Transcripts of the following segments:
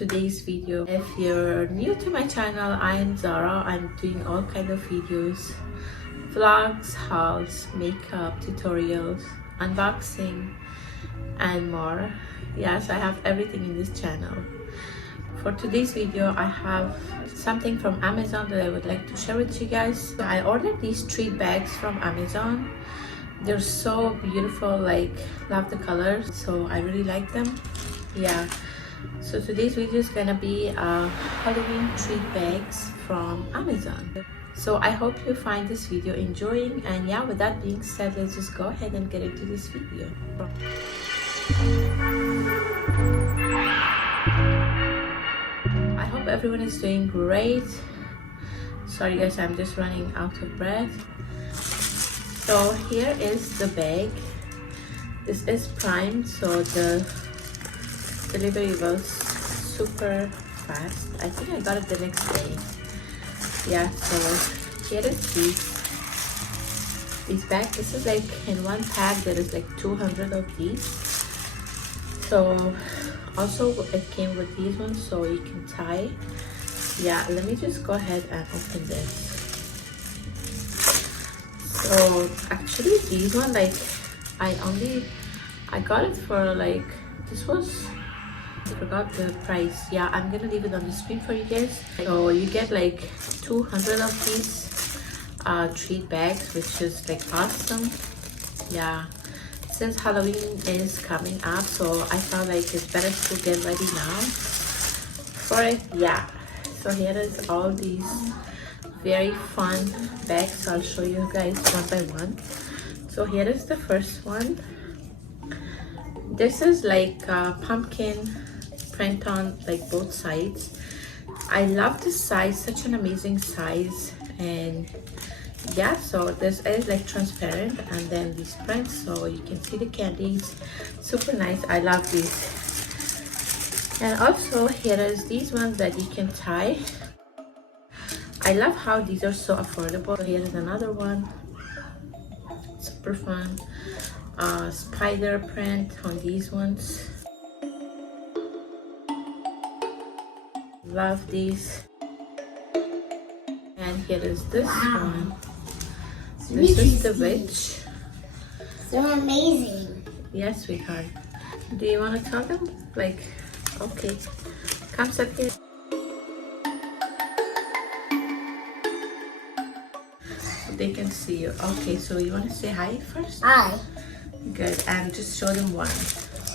today's video. If you're new to my channel, I'm Zara. I'm doing all kind of videos, vlogs, hauls, makeup, tutorials, unboxing and more. Yes, I have everything in this channel. For today's video, I have something from Amazon that I would like to share with you guys. I ordered these 3 bags from Amazon. They're so beautiful, like love the colors, so I really like them. Yeah, so today's video is gonna be Halloween treat bags from Amazon. So I hope you find this video enjoying, and yeah, with that being said, let's just go ahead and get into this video. I hope everyone is doing great. Sorry guys, I'm just running out of breath. So here is the bag. This is primed, so the delivery was super fast. I think I got it the next day. Yeah, so here is these bags. This is like in one pack there is like 200 of these. So also it came with these ones so you can tie. Yeah, let me just go ahead and open this. So actually these one, like I got it for like, this was, I forgot the price. Yeah, I'm gonna leave it on the screen for you guys. So you get like 200 of these treat bags, which is like awesome. Yeah, since Halloween is coming up, so I felt like it's better to get ready now for it. Yeah, so here is all these very fun bags. So I'll show you guys one by one. So here is the first one. This is like a pumpkin print on like both sides. I love this size, such an amazing size. And yeah, so this is like transparent, and then these prints so you can see the candies. Super nice. I love these. And also here is these ones that you can tie. I love how these are so affordable. Here is another one, super fun. Spider print on these ones. Love these. And here is this one. This is the witch. So amazing. Yes, sweetheart. Do you want to tell them? Like, okay, come sit here. So they can see you. Okay, so you want to say hi first? Hi. Good, and just show them one.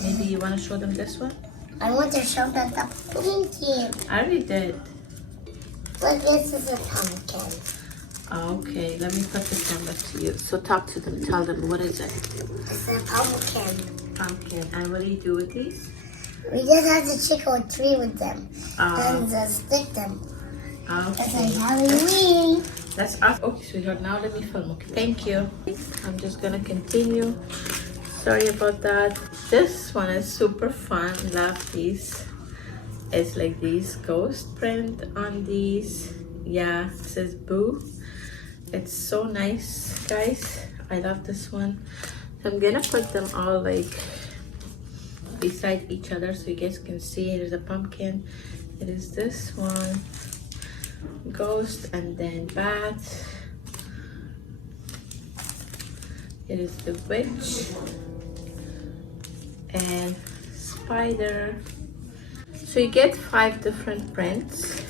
Maybe you want to show them this one? I want to show them the pumpkin. I already did. Look, this is a pumpkin. Okay, let me put the camera to you. So talk to them, tell them, what is it? It's a pumpkin. Pumpkin. And what do you do with these? We just have to trick or treat with them and just stick them. Okay. It's like Halloween. That's awesome. Okay, sweetheart, now let me film. Okay, thank you. I'm just gonna continue. Sorry about that. This one is super fun. Love these. It's like these ghost print on these. Yeah, it says boo. It's so nice, guys. I love this one. So I'm gonna put them all like beside each other so you guys can see. It is a pumpkin. It is this one, ghost, and then bat. It is the witch and spider. So you get 5 different prints.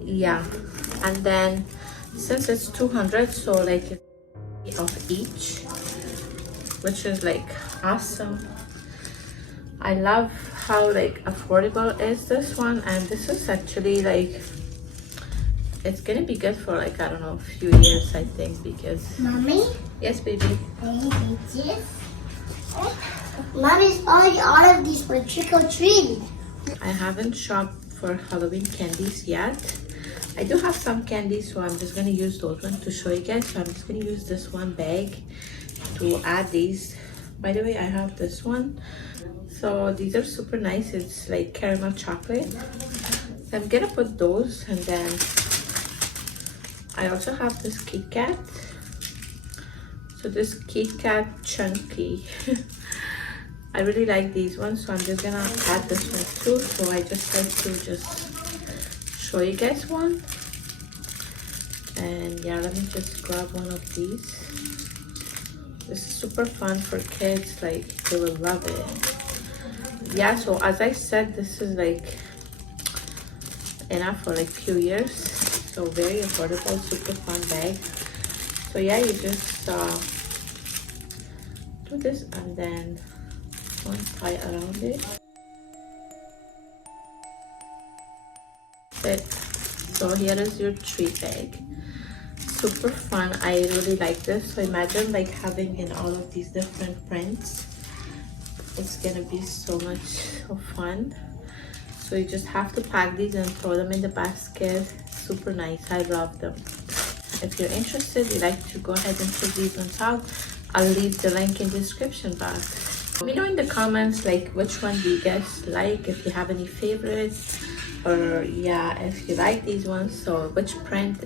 Yeah, and then since it's 200, so like of each, which is like awesome. I love how like affordable is this one, and this is actually like, it's gonna be good for like, I don't know, a few years, I think, because Mommy? yes, baby. Mommy's buying all of these for trick or treat. I haven't shopped for Halloween candies yet. I do have some candies, so I'm just gonna use those ones to show you guys. So I'm just gonna use this one bag to add these. By the way, I have this one. So these are super nice. It's like caramel chocolate. So I'm gonna put those, and then I also have this Kit Kat. So this Kit Kat chunky I really like these ones, so I'm just gonna add this one too. So I just like to just show you guys one. And yeah, let me just grab one of these. This is super fun for kids, like they will love it. Yeah, so as I said, this is like enough for like few years, so very affordable, super fun bag. So yeah, you just do this and then one tie around it. So here is your tree bag. Super fun. I really like this. So imagine like having in all of these different prints. It's gonna be so much so fun. So you just have to pack these and throw them in the basket. Super nice. I love them. If you're interested, you'd like to go ahead and check these ones out, I'll leave the link in the description box. Let me know in the comments like which one do you guys like, if you have any favorites, or yeah, if you like these ones. So which print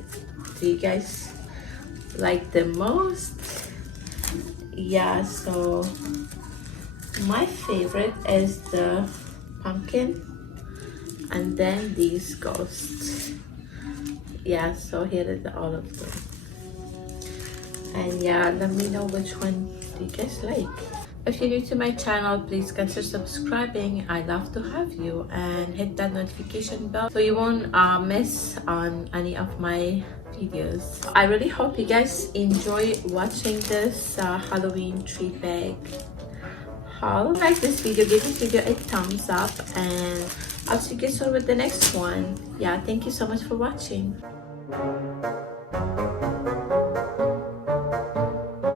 do you guys like the most? Yeah, so my favorite is the pumpkin and then these ghosts. Yeah, so here is all of them. And yeah, let me know which one do you guys like. If you're new to my channel, please consider subscribing. I love to have you, and hit that notification bell so you won't miss on any of my videos. I really hope you guys enjoy watching this Halloween tree bag haul. If you like this video, give this video a thumbs up, and I'll see you guys soon with the next one. Yeah, thank you so much for watching.